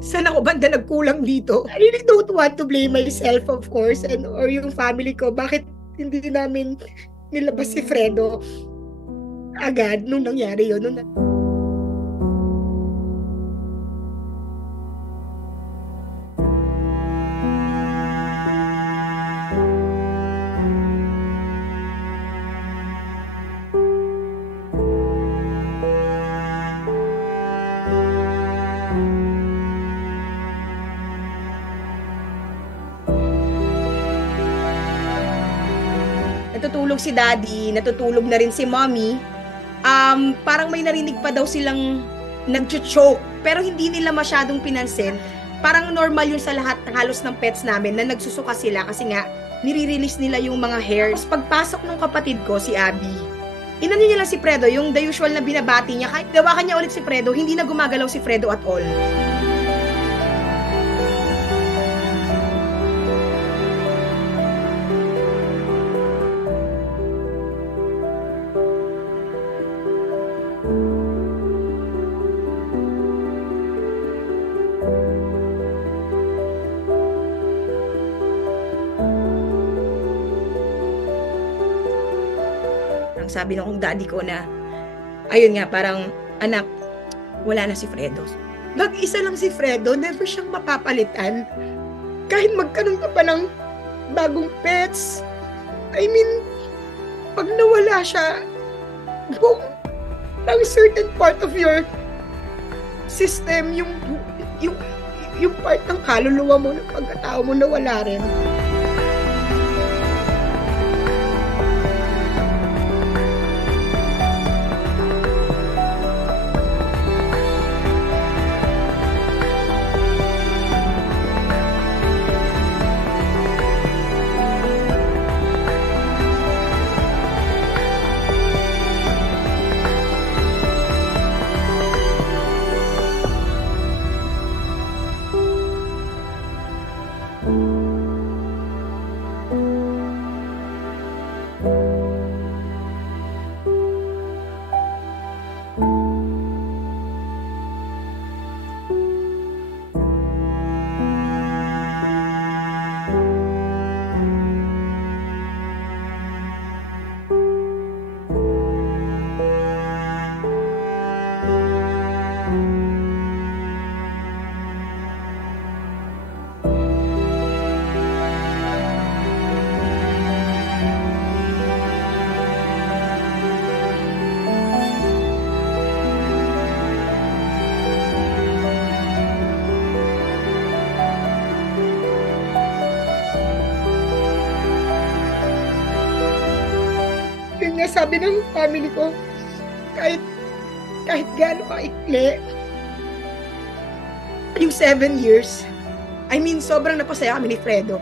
saan ako banda nagkulang dito? I really don't want to blame myself, of course, or yung family ko. Bakit hindi namin nilabas si Fredo agad nung nangyari yun? Natutulog si daddy, natutulog na rin si mommy. Parang may narinig pa daw silang nag-choke, pero hindi nila masyadong pinansin. Parang normal yun sa lahat halos ng pets namin na nagsusuka sila kasi nga nire-release nila yung mga hairs. Pagpasok ng kapatid ko, si Abby, inano niya lang si Fredo, yung the usual na binabati niya. Kahit gawakan niya ulit si Fredo, hindi na gumagalaw si Fredo at all. Sabi ng daddy ko na, ayun nga, parang, anak, wala na si Fredo. Mag-isa lang si Fredo, never siyang mapapalitan. Kahit magkaroon ka pa ng bagong pets. I mean, pag nawala siya, ng certain part of your system, yung part ng kaluluwa mo, ng pagkatao mo, nawala rin. Sabi ng family ko, kahit gaano kaikli, yung 7 years, I mean, sobrang napasaya kami ni Fredo.